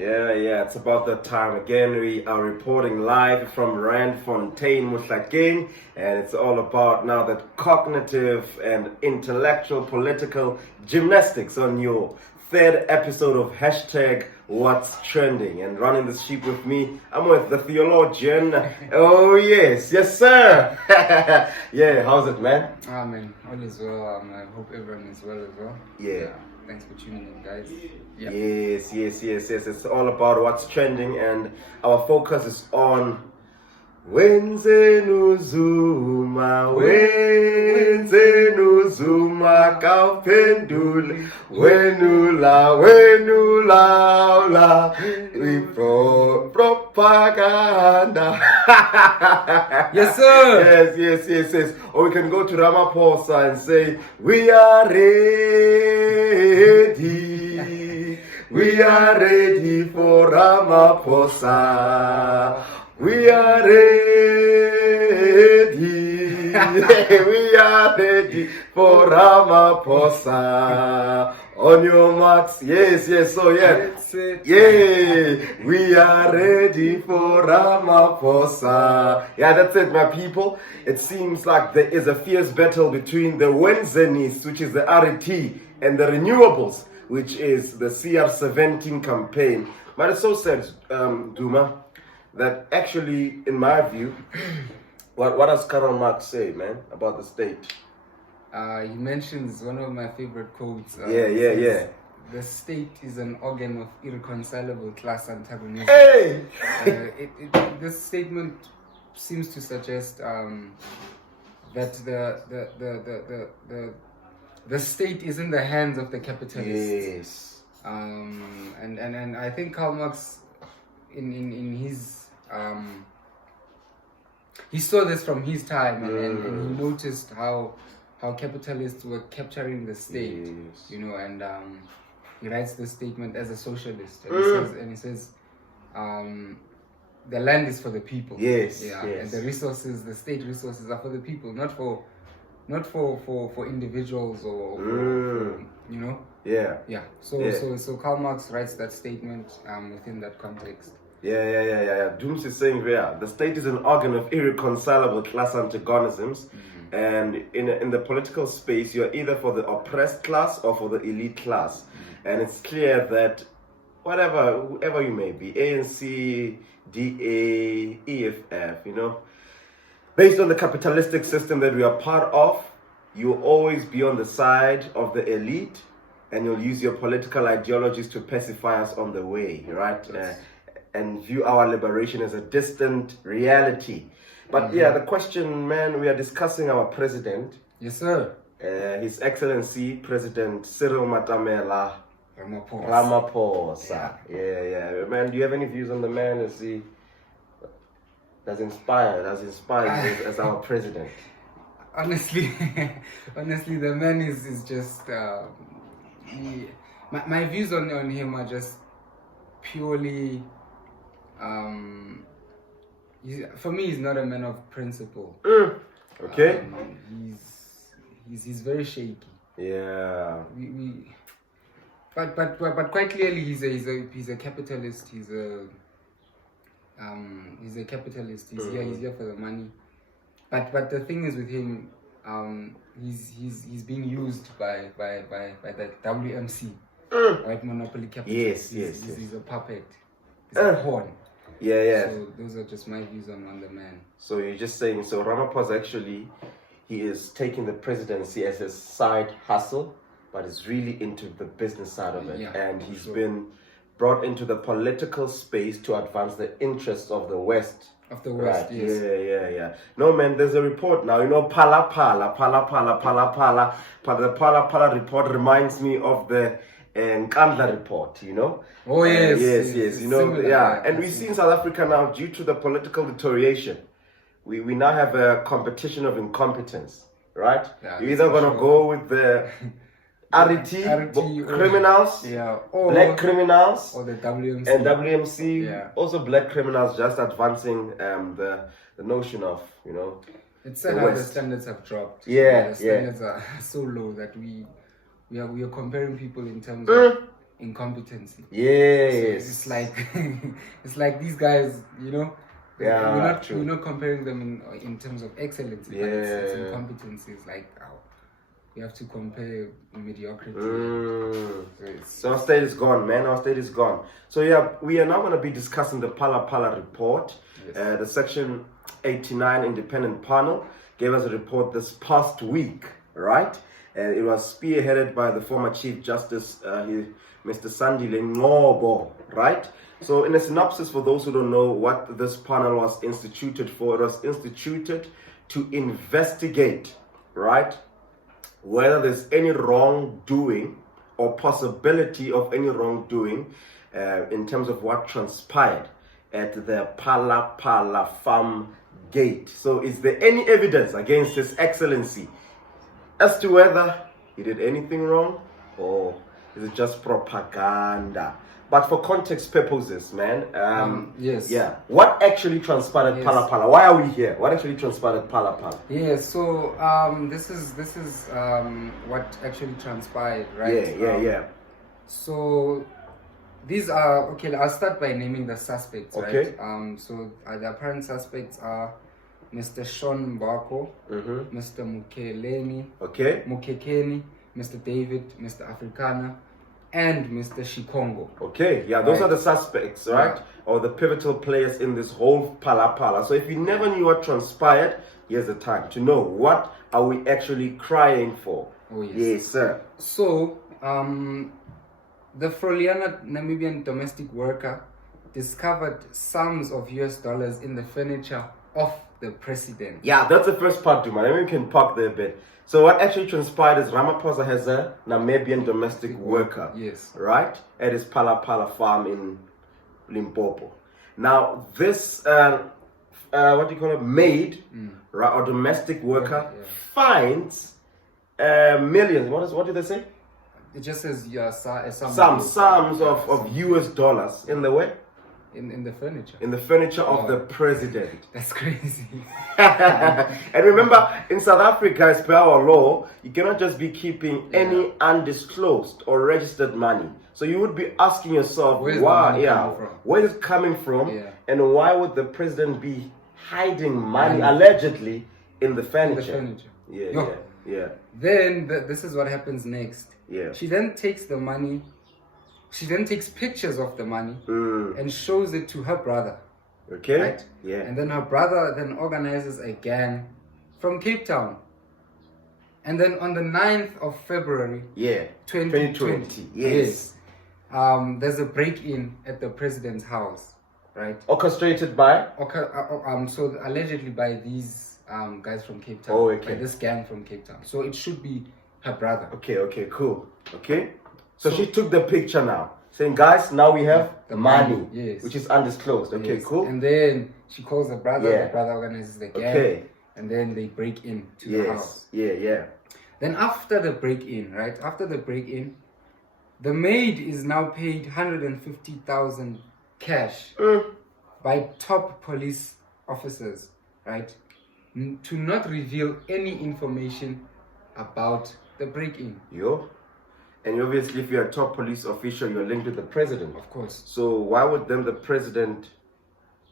Yeah, it's about that time again. We are reporting live from Randfontein, Muhlakeng, and it's all about now that cognitive and intellectual political gymnastics on your third episode of hashtag What's Trending. And running this sheep with me, I'm with the theologian. Oh yes, sir. Yeah, how's it, man? Man, all is well. I hope everyone is well as well. Yeah. Thanks for tuning in, guys. Yeah. Yes. It's all about what's trending, and our focus is on Wenzenu Zuma kaupendule Wenula we propaganda. Yes, sir. Yes. Or we can go to Ramaphosa and say, we are ready. We are ready for Ramaphosa. We are ready. We are ready for Ramaphosa. On your marks, yes. So yeah, we are ready for Ramaphosa. Yeah, that's it, my people. It seems like there is a fierce battle between the Wenzenis, which is the RET, and the renewables, which is the CR17 campaign. But it's so sad, Duma, that actually, in my view, what does Karl Marx say, man, about the state? He mentions one of my favorite quotes. Yeah. The state is an organ of irreconcilable class antagonism. Hey! This statement seems to suggest that the state is in the hands of the capitalists. Yes. And I think Karl Marx, in his he saw this from his time, and he noticed how capitalists were capturing the state, and he writes this statement as a socialist, and he says, the land is for the people. Yes. And the resources, the state resources, are for the people, not for individuals or for. Yeah. So Karl Marx writes that statement within that context. Yeah. Dooms is saying the state is an organ of irreconcilable class antagonisms, and in the political space, you're either for the oppressed class or for the elite class, and it's clear that whoever you may be, ANC, DA, EFF, based on the capitalistic system that we are part of, you'll always be on the side of the elite, and you'll use your political ideologies to pacify us on the way, right? And view our liberation as a distant reality. But the question, man, we are discussing our president. Yes, sir. His Excellency President Cyril Matamela Ramaphosa. Yeah. Man, do you have any views on the man as he has inspired as our president? Honestly, the man is just my views on him are just purely for me, he's not a man of principle. Okay. He's very shaky. Yeah. But quite clearly he's a capitalist. He's a capitalist. He's here for the money. But the thing is with him, he's being used by the WMC, right? Monopoly capitalist. Yes. He's a puppet. He's a pawn. Yeah. So those are just my views on the man. So you're just saying, so Ramaphosa actually, he is taking the presidency as a side hustle, but is really into the business side of it. Yeah, and he's been brought into the political space to advance the interests of the West. Of the West, right. Yes. Yeah. No, man, there's a report now. Phala. The Phala report reminds me of the Nkandla report, Oh, yes. Yes. Similar, and we see in South Africa now, due to the political deterioration, we now have a competition of incompetence, right? Yeah, You're either going to go with the RET criminals, or black criminals, or the WMC. And WMC, also black criminals, just advancing the notion of, It's sad how the standards have dropped. The standards are so low that we are comparing people in terms of incompetency. Yes. So it's like it's like these guys, you know. Yeah, we're not comparing them in terms of excellency, but it's incompetency. It's like we have to compare mediocrity. So our state is gone, man. Our state is gone. So yeah, we are now going to be discussing the Phala report. Yes. The Section 89 Independent Panel gave us a report this past week, right? And it was spearheaded by the former Chief Justice, Mr. Sandile Ngobo, right? So in a synopsis, for those who don't know what this panel was instituted for, it was instituted to investigate, right, whether there's any wrongdoing or possibility of any wrongdoing in terms of what transpired at the Phala farm gate. So is there any evidence against His Excellency as to whether he did anything wrong or is it just propaganda? But for context purposes, man. Yes. Yeah. What actually transpired at Phala? Why are we here? What actually transpired at Phala? Yeah. So this is what actually transpired, right? Yeah. So these are okay. I'll start by naming the suspects, okay. Right? So the apparent suspects are Mr. Sean Mbako, Mr. Mukekeni, Mr. David, Mr. Afrikaner, and Mr. Shikongo. Okay, yeah, those are the suspects, right? Yeah. Or the pivotal players in this whole Phala. So if you never knew what transpired, here's the time to know what are we actually crying for. Oh yes. Yes, sir. So, the Froliana Namibian domestic worker discovered sums of US dollars in the furniture of the president. Yeah, that's the first part, Duma. Maybe we can park there a bit. So what actually transpired is Ramaphosa has a Namibian domestic worker, yes, right, at his Phala farm in Limpopo. Now this what do you call it, maid, right, or domestic worker finds millions. What did they say? It just says sums of US dollars in the way. In the furniture. In the furniture of the president. That's crazy. And remember, in South Africa, as per our law, you cannot just be keeping any undisclosed or registered money. So you would be asking yourself, where is it coming from? Yeah. And why would the president be hiding money allegedly in the furniture? In the furniture. Yeah. Then this is what happens next. Yeah. She then takes the money. She then takes pictures of the money and shows it to her brother. Okay. Right? Yeah. And then her brother then organizes a gang from Cape Town. And then on the 9th of February, 2020, yes. There's a break-in at the president's house, right? Orchestrated by? So allegedly by these guys from Cape Town. Oh, okay. By this gang from Cape Town. So it should be her brother. Okay, cool. Okay. So she took the picture now, saying, guys, now we have the money, yes, which is undisclosed. Okay, yes. cool. And then she calls the brother, the brother organizes the gang, and then they break into the house. Yeah. Then after the break-in, right, the maid is now paid 150,000 cash by top police officers, right, to not reveal any information about the break-in. And obviously, if you're a top police official, you're linked to the president. Of course. So why would then the president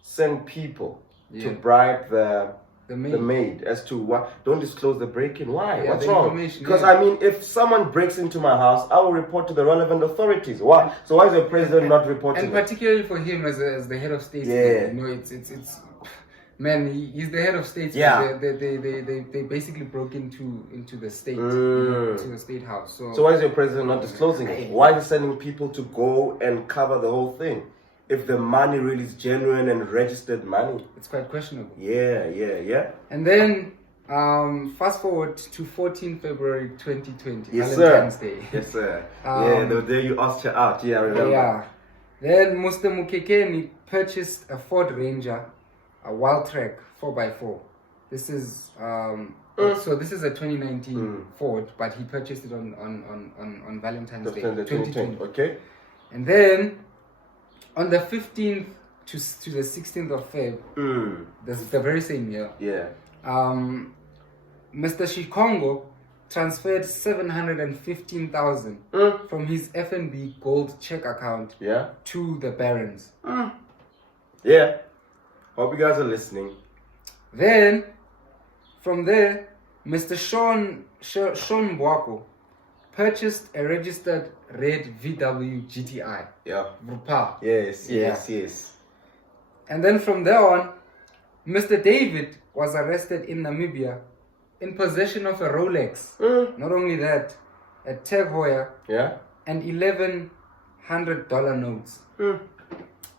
send people to bribe the maid as to what? Don't disclose the break-in. Why? What's wrong? Because I mean, if someone breaks into my house, I will report to the relevant authorities. Why? So why is the president not reporting? And particularly for him as the head of state, it's. Man, he's the head of state. Yeah. They basically broke into the state, into the state house. So why is your president not disclosing it? Why is he sending people to go and cover the whole thing? If the money really is genuine and registered money. It's quite questionable. Yeah. And then fast forward to 14 February 2020, yes, Valentine's sir. Day. Yes, sir. The day you asked her out. Yeah, I remember. Yeah. Then Mr. Mukekeni purchased a Ford Ranger, a Wildtrak 4x4. This is so this is a 2019 Ford, but he purchased it on Valentine's Day 2020. Okay. And then on the 15th to the 16th of Feb, this is the very same year. Yeah. Mr. Shikongo transferred 715,000 from his FNB Gold check account Yeah. to the Barons. Yeah. Hope you guys are listening. Then, from there, Mr. Sean Mbwako purchased a registered red VW GTI. Yeah. Rupa. Yes. And then from there on, Mr. David was arrested in Namibia in possession of a Rolex. Not only that, a Tag Heuer, and $1,100 notes.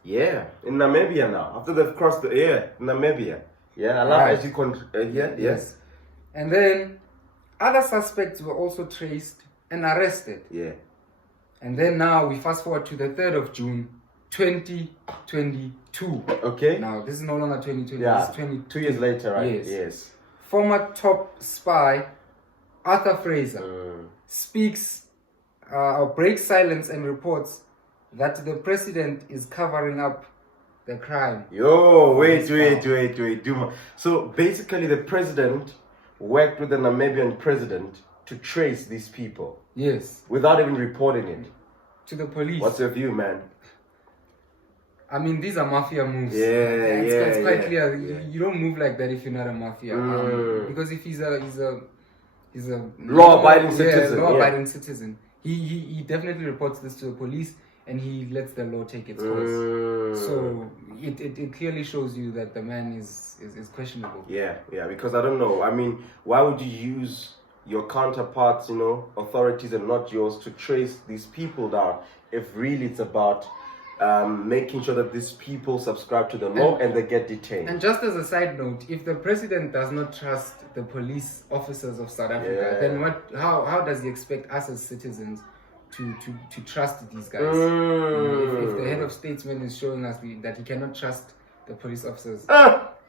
Yeah, in Namibia now. After they've crossed the Namibia. Yeah, I love Right. as you yes. And then other suspects were also traced and arrested. Yeah. And then now we fast forward to the 3rd of June, 2022. Okay. Now this is no longer 2020. Yeah. It's 20. 2 years later, right? Yes. Former top spy Arthur Fraser speaks or breaks silence and reports that the president is covering up the crime. Yo, wait. So basically, the president worked with the Namibian president to trace these people. Yes. Without even reporting it. To the police. What's your view, man? I mean, these are mafia moves. It's quite clear. You don't move like that if you're not a mafia. Because if he's a law-abiding citizen. Law-abiding citizen. He definitely reports this to the police and he lets the law take its course. So it clearly shows you that the man is questionable. Yeah, because I don't know. I mean, why would you use your counterparts, authorities and not yours to trace these people down if really it's about making sure that these people subscribe to the law and they get detained? And just as a side note, if the president does not trust the police officers of South Africa, then how does he expect us as citizens to trust these guys? If the head of statesman is showing us that he cannot trust the police officers,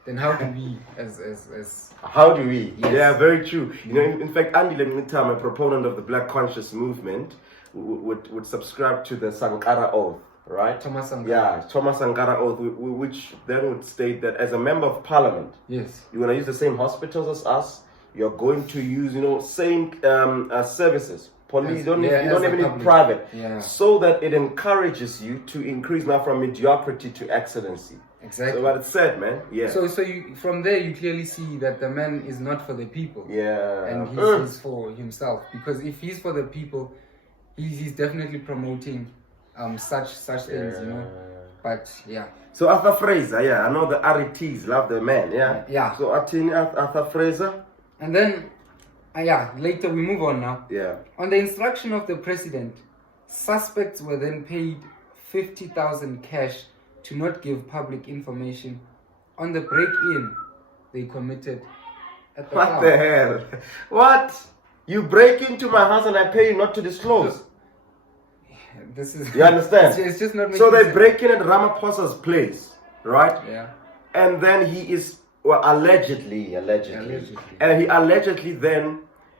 then how do we as how do we? Yes. Yeah, very true. In fact, Andy Lemnita, a proponent of the Black Conscious Movement, would subscribe to the Sankara Oath, right? Thomas Sankara. Yeah, Thomas Sankara Oath, which then would state that as a member of parliament, yes, you're going to use the same hospitals as us, you're going to use, same services. Police, you don't even need private. So that it encourages you to increase now from mediocrity to excellency. Exactly. So what it said, man. Yeah. So you, from there you clearly see that the man is not for the people. Yeah. And he's for himself. Because if he's for the people, he's definitely promoting such things, But yeah. So Arthur Fraser, I know the RETs love the man, Yeah. So Arthur Fraser. And then later we move on now. Yeah. On the instruction of the president, suspects were then paid 50,000 cash to not give public information on the break-in they committed at the What the hell? What? You break into my house and I pay you not to disclose? This is. You understand? It's just not making So they sense. break in at Ramaphosa's place, right? Yeah. And then he is allegedly, and he allegedly then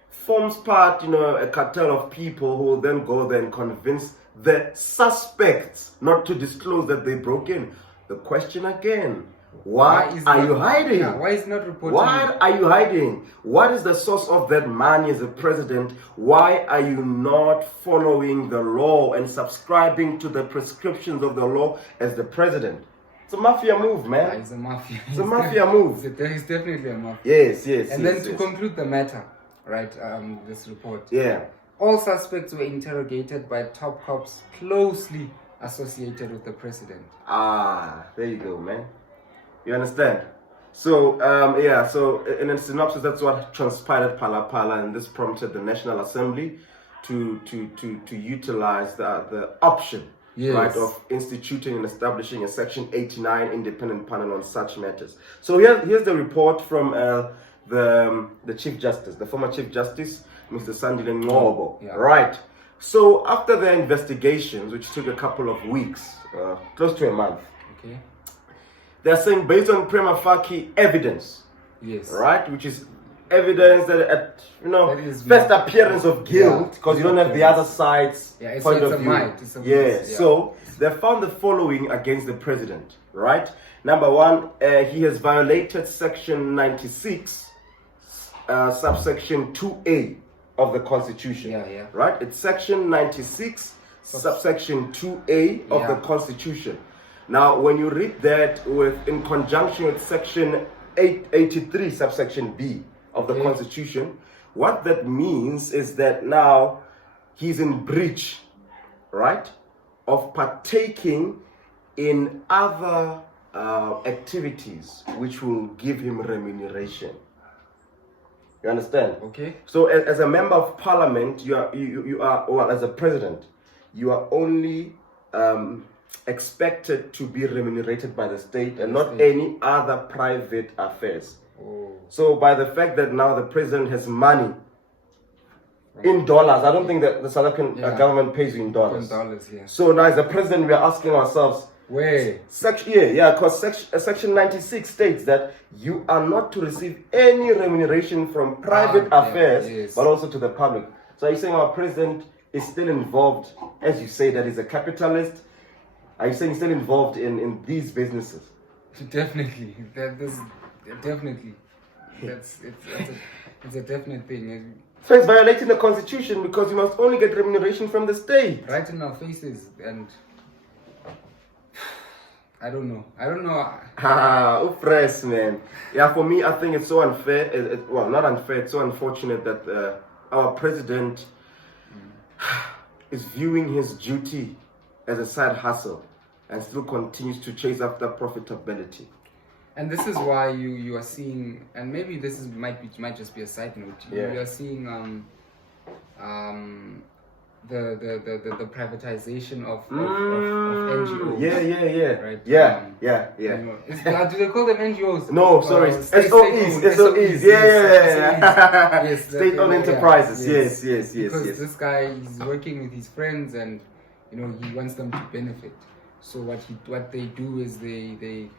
forms part, a cartel of people who will then go there and convince the suspects not to disclose that they broke in. The question again, why are you hiding? Yeah, why is not reporting? Why are you hiding? What is the source of that money as a president? Why are you not following the law and subscribing to the prescriptions of the law as the president? It's a mafia move, man. Yeah, it's a mafia. It's a mafia move. It's definitely a mafia. Yes. And then to conclude the matter, right, this report. Yeah. All suspects were interrogated by top cops closely associated with the president. There you go, man. You understand? So, so in a synopsis, that's what transpired at Phala, and this prompted the National Assembly to utilize the option, right, of instituting and establishing a Section 89 independent panel on such matters. So here's the report from the Chief Justice, the former Chief Justice, Mr. Sandile Ngobo. Right. So after their investigations, which took a couple of weeks, close to a month, okay, they're saying based on prima facie evidence, right, which is evidence that first appearance of guilt, because you don't have the other side's point of view. So they found the following against the president, right? Number one, he has violated Section 96, subsection 2A of the Constitution. Yeah. Right? It's section 96, subsection 2A of the Yeah. Constitution. Now, when you read that in conjunction with section 883, subsection B of the Constitution, what that means is that now he's in breach, right, of partaking in other activities which will give him remuneration. You understand? Okay. So as a member of parliament, you are well, as a president, you are only expected to be remunerated by the state and not any other private affairs. Oh. So by the fact that now the president has money in dollars, I don't think that the South African government pays you in dollars. Yeah. So now as a president, we are asking ourselves, where? Because section 96 states that you are not to receive any remuneration from private affairs, but also to the public. So are you saying our president is still involved, as you say, that he's a capitalist? Are you saying he's still involved in these businesses? Definitely. Definitely. It's a definite thing. So it's violating the Constitution because you must only get remuneration from the state. Right in our faces, and I don't know. Oppressed, man. Yeah, for me, I think it's so unfair. Well, not unfair. It's so unfortunate that our president is viewing his duty as a side hustle and still continues to chase after profitability. And this is why you are seeing, and maybe this might just be a side note. You are seeing the privatization of NGOs. Yeah. Right. Yeah. You know, do they call them NGOs? No, sorry. SOEs. Yeah. Yes. State-owned enterprises. Yes. Because this guy is working with his friends, and he wants them to benefit. So what they do is they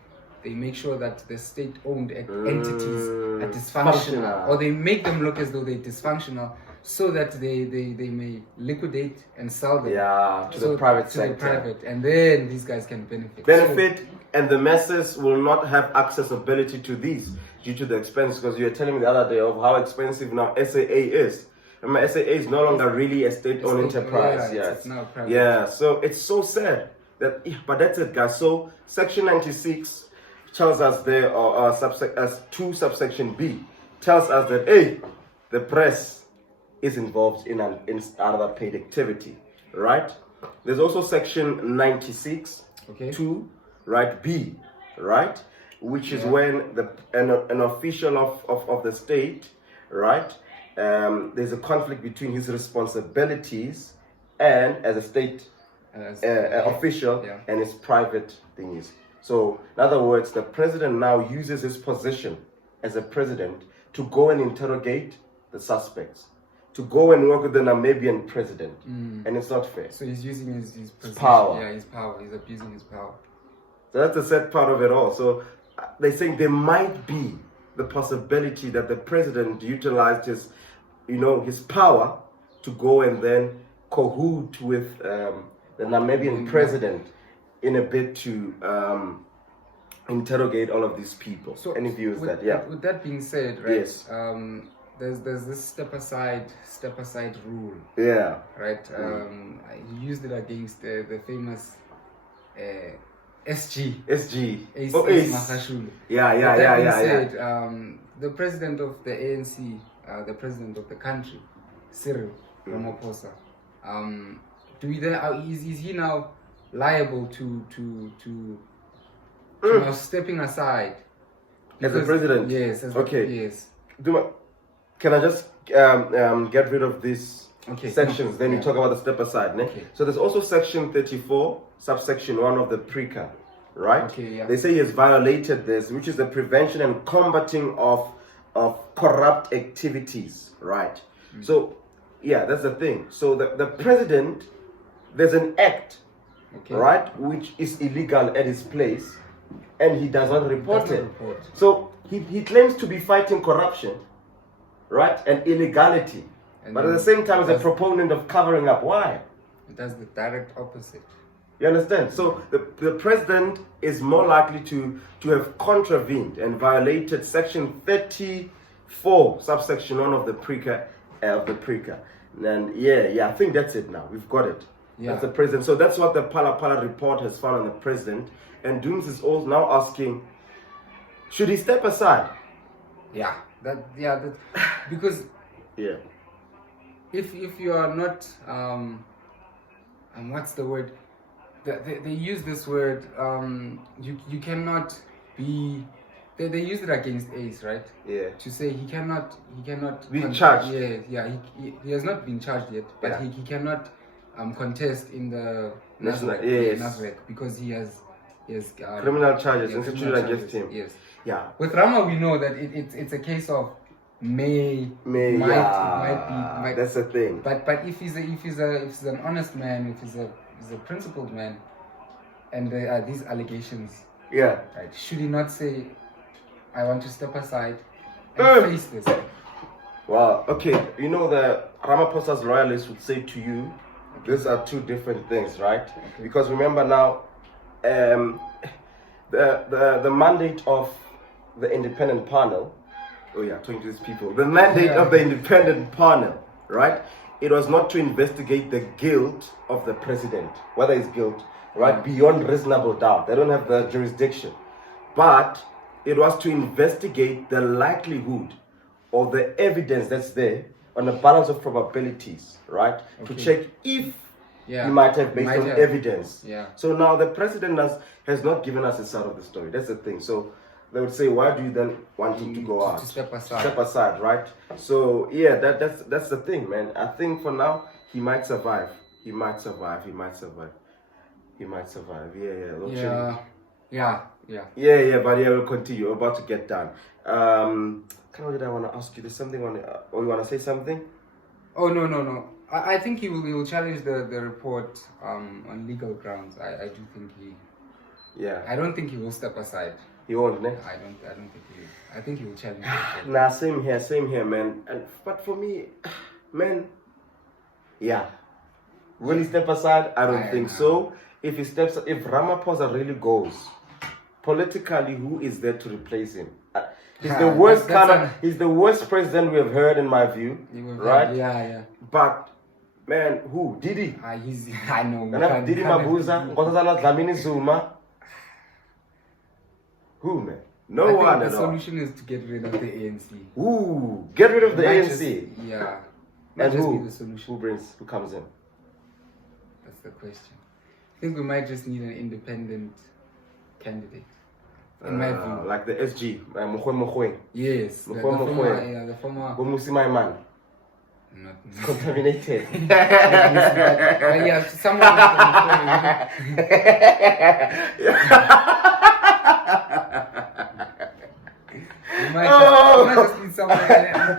make sure that the state-owned entities are dysfunctional, or they make them look as though they're dysfunctional, so that they may liquidate and sell them to the private sector. And then these guys can benefit. And the masses will not have accessibility to these due to the expense, because you were telling me the other day of how expensive now SAA is. Remember, SAA is no longer really a state-owned enterprise. It's now private. Yeah, so it's so sad. But that's it, guys. So section 96 tells us there, or subsection B tells us that the press is involved in another paid activity, right? There's also section 96, 2, right, B, right, which is when an official of the state, right, there's a conflict between his responsibilities and as a state official and his private things. So, in other words, the president now uses his position as a president to go and interrogate the suspects, to go and work with the Namibian president, and it's not fair. So he's using his power. Yeah, his power. He's abusing his power. So that's the sad part of it all. So they're saying there might be the possibility that the president utilized his power to go and then cahoot with the Namibian president in a bid to interrogate all of these people. So any views that? Yeah. With that being said, right? Yes. There's this step aside rule. Yeah. Right. He used it against the famous SG. Ace. Magashule. Yeah. Said, the president of the ANC, the president of the country, Cyril Ramaphosa, is he now liable to now stepping aside as the president? Yes. Yes. Can I just get rid of these sections? Then we talk about the step aside. Okay. So there's also section 34, subsection 1 of the PRICA, right? Okay, yeah. They say he has violated this, which is the prevention and combating of corrupt activities, right? So, that's the thing. So the president, there's an act, right, which is illegal at his place, and he does not report it. So he claims to be fighting corruption, right, and illegality, but at the same time, is a proponent of covering up. Why? It does the direct opposite. You understand? So the president is more likely to have contravened and violated section 34, subsection 1 of the PRICA, of the Prika. And yeah, I think that's it now. We've got it. Yeah. That's the president. So that's what the Phala report has found on the president. And Dooms is also now asking, should he step aside? Yeah, because Yeah. if you are not what's the word? They use this word. You cannot be. They use it against Ace, right? Yeah. To say he cannot be charged. Yeah. He has not been charged yet, but he cannot contest in the Nasrec because he has criminal charges instituted against him. Yes. Yeah. With Rama, we know that it's a case of might be. That's the thing. But if he's an honest man, if he's a principled man, and there are these allegations, yeah, right? Should he not say, "I want to step aside and face this"? Well, okay. You know the Ramaphosa's loyalists would say to you, these are two different things, right? Okay. Because remember now, the mandate of the independent panel. Oh yeah, talking to these people. The mandate of the independent panel, right? It was not to investigate the guilt of the president, whether it's guilt, right, beyond reasonable doubt. They don't have the jurisdiction. But it was to investigate the likelihood or the evidence that's there on the balance of probabilities, right? Okay. To check if he might have based on evidence. Yeah. So now the president has not given us a side of the story. That's the thing. So they would say, why do you then want him to go out? To step aside. Step aside, right? So yeah, that's the thing, man. I think for now he might survive. He might survive. Yeah. But yeah, we'll continue. We're about to get done. What did I want to ask you? There's something or you want to say something? Oh no. I think he will challenge the report on legal grounds. I do think he. Yeah. I don't think he will step aside. He won't, ne? I don't think he will. I think he will challenge. Nah, same here, man. But for me, man, yeah. Will he step aside? I don't think so. If Ramaphosa really goes, politically, who is there to replace him? He's the worst he's the worst president we have heard in my view, right? Yeah. But man, who? Didi? I know. Didi Mabuza, Nkosazana Dlamini Zuma. Who, man? No one at all. The solution is to get rid of the ANC. Ooh, get rid of the ANC. And who? Be the solution. Who comes in? That's the question. I think we might just need an independent candidate. In my view. Like the SG, Mokwe. Yes. The former. Man. Not contaminated. Yeah, someone. You might just need someone,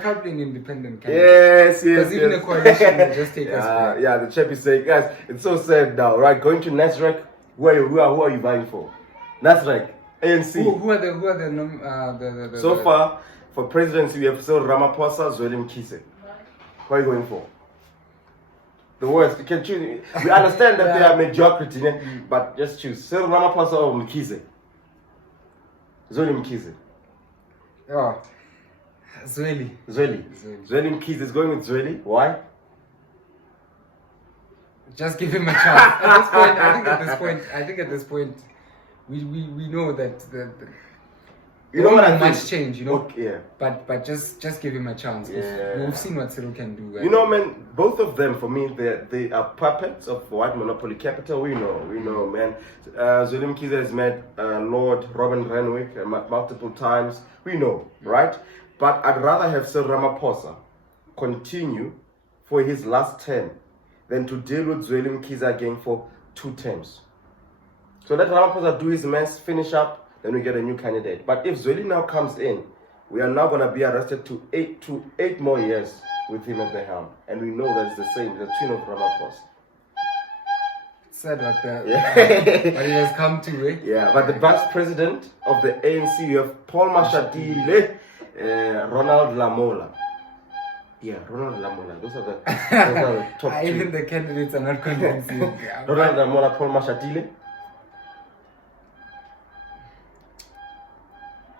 probably an independent candidate. Yes. Because even a coalition will just take us back. Yeah, the chap is saying, guys, it's so sad now, right? Going to Nasrec, who are you buying for? Nasrec, ANC. Who are the so far, for presidency, we have Cyril Ramaphosa, Zweli Mkhize. Who are you going for? The worst. You can choose. We understand that they are mediocrity, but just choose Cyril Ramaphosa or Mkhize. Zweli Mkhize. Oh, Zweli Mkhize is going with Zweli. Why? Just give him a chance. I think at this point, we know that you know what I much change, you know. Okay, yeah. But just give him a chance. Yeah. We've seen what Cyril can do. You know, man, both of them for me, they are puppets of white monopoly capital. We know, man. Zweli Mkhize has met Lord Robin Renwick multiple times. We know, right? But I'd rather have Cyril Ramaphosa continue for his last term than to deal with Zweli Mkhize again for 2 terms. So let Ramaphosa do his mess, finish up, then we get a new candidate. But if Zweli now comes in, we are now going to be arrested to 8 more years with him at the helm. And we know that it's the same, the twin of Ramaphosa. Sad what what it has come to, eh? Yeah, but the vice president of the ANC, you have Paul Mashatile, Ronald Lamola. Yeah, Ronald Lamola. Those are the top 2. Even the candidates are not convincing. Ronald Lamola, Paul Mashatile.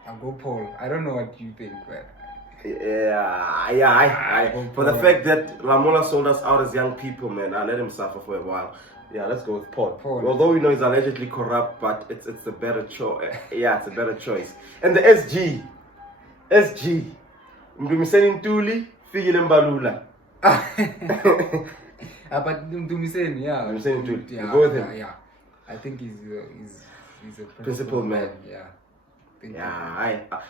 I'll go Paul. I don't know what you think, but For the fact that Ramola sold us out as young people, man, I let him suffer for a while. Yeah, let's go with Paul. Although we know he's allegedly corrupt, but it's a better choice. Yeah, it's a better choice. And the SG. Mdumiseni Ntuli, Figile Mbalula. But Dumiseni, yeah. Dumiseni Ntuli. Yeah, Go with him. Yeah. I think he's a principled man. Yeah.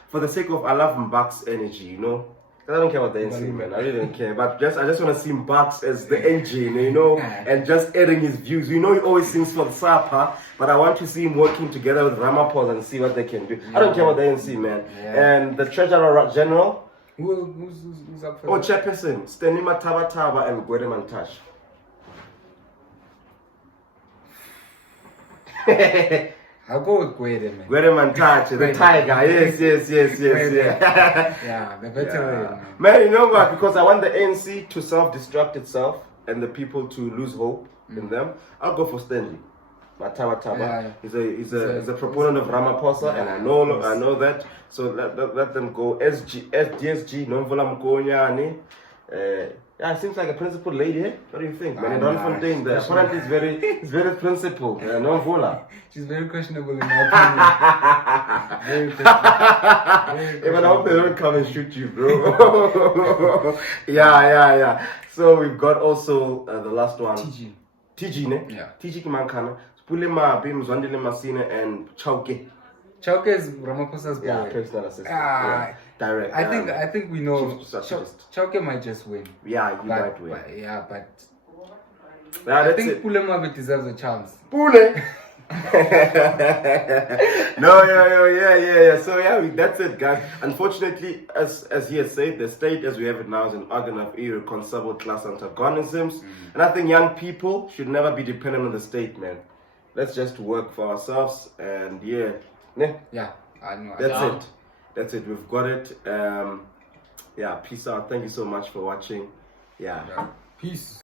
For the sake of I love Mbak's energy, you know. I don't care about the NC, man. I really don't care. But I just want to see Mbaks as the engine, you know, and just airing his views. You know, he always sings for the Sapa, but I want to see him working together with Ramaphosa and see what they can do. I don't care about the NC, man. Yeah. And the Treasurer General. Who's up for that? Chairperson, Stenima Taba and Gwede Mantash. I'll go with Gwede, man. Gwede Mantash, the tiger. Yes. Yeah, the veteran. Man, you know what? Because I want the ANC to self-destruct itself and the people to lose hope in them. I'll go for Stanley. Taba. He's a proponent of Ramaphosa, and I know that. So let them go. DSG, Nomvola Mkonyani. Yeah, it seems like a principled lady. What do you think? Don Fontaine there. Apparently it's very principled. Nomvola. She's very questionable in my opinion. Very questionable. Even I hope they don't come and shoot you, bro. Yeah. So we've got also the last one. TG, ne? Yeah. TG Kimankana. Spulema, Bim, Zwandile Masine, and Chauke. Chauke is Ramaphosa's boy. Yeah, personal assistant. Direct. I think we know Chauke might just win. Yeah, he might win. I think Pulema deserves a chance. Pule! No, yeah. So that's it, guys. Unfortunately, as he has said, the state as we have it now is an organ of irreconcilable class antagonisms, and I think young people should never be dependent on the state, man. Let's just work for ourselves, and I know. That's it. We've got it. Peace out. Thank you so much for watching. Yeah. Peace.